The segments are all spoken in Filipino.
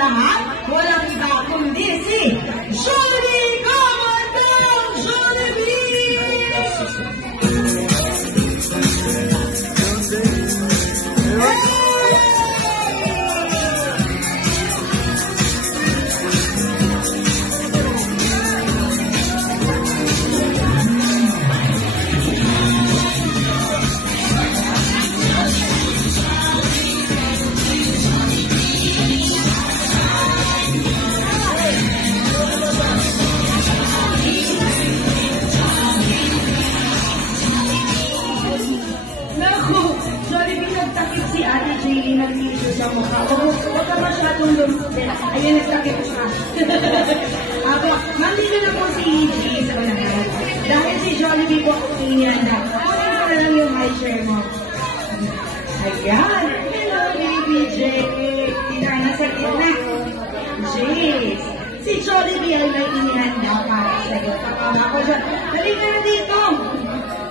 lahat, walang iba kundi si Jollibee! Kamandang Jollibee! Sa mukha. Huwag ka masyadong lumputin. Ayun, nagtakip siya. Nandito na po si EJ sa unahan. Dahil si Jollibee po ang inihanda. Kunin ko na lang yung high share mo. Ayan. Hello, baby J. Nasa gitna. Jace. Si Jollibee ay may inihanda para sa iyo. Pakama ko dyan. Halika na dito.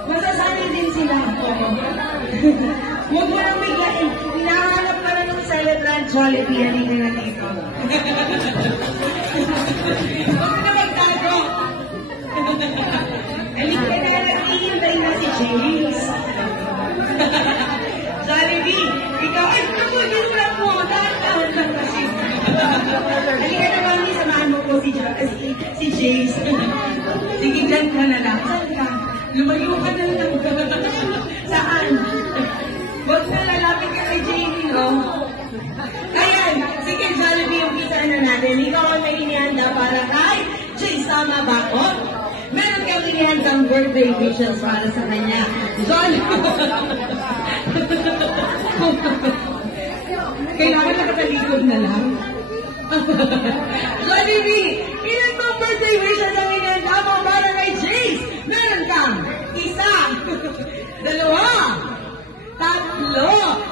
Masasali din sila. Huwag mo nang biglain. Hinahanap ka na ng celebrant Jollibee. Halika na dito. Huwag na magtago. Halika na, naghihintay na si James. Jollibee, ikaw ay kapag-islam mo. Dahan-dahan lang kasi. Halika na mami, samahan mo po si James. Sige, dyan ka na lang. Saan ka? Lumayo ka na lang. Saan? Huwag na lalapit ka kay Jamie, no? Ayan, sige, Jollibee, yung pizza na natin. Ikaw ang may inihanda para kay Jace, tama ba ako? Meron kang inihandang birthday wishes para sa kanya. Kailangan nakatalikod na lang. Jollibee, ilan pang birthday wishes ang inihanda mo para kay Jace? Meron kang isa, dalawa,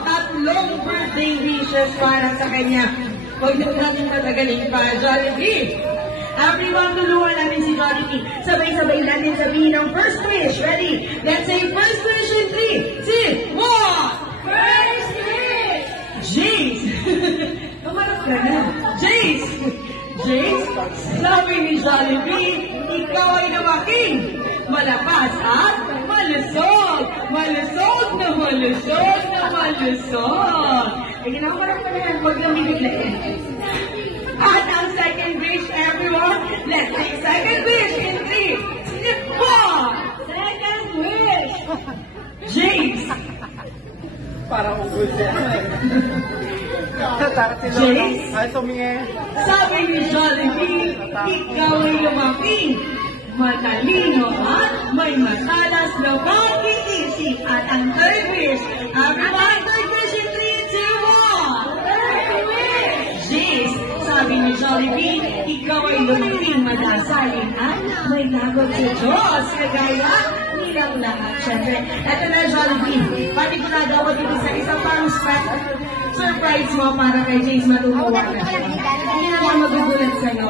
tatlong birthday wishes para sa kanya. Huwag na natin matagalin pa, Jollibee. Everyone, tulungan natin si Jollibee. Sabay-sabay natin sabihin ang first wish. Ready? Let's say first wish in 3, 2, 1. First wish! Jace! Tumarap ka na. Jace! Jace, sabi ni Jollibee, ikaw ay namaking malakas at malusog. Malusog na malusog na malusog. Ay, ginawaran pa na yan. Huwag lang bibiglayin. At ang second wish, everyone. Let's say second wish in 3, 2, 1. Second wish. Jace. Parang ugod siya. Jace. Ay, tumingin. Sabi ni Jollibee, ikaw ay lumaking matalino at may matalas na pag-iisip. At ang third wish, everyone, third wish in 3, 2, 1. Third wish! Jace, sabi ni Jollibee, ikaw ay lumaking madasalin at may lagot sa Diyos. Kagaya nilang lahat. Siyempre, eto na Jollibee, partikulado ako dito sa isang pang surprise mo para kay Jace, matutuwa ka siya. Hindi na lang magugulat sa'yo.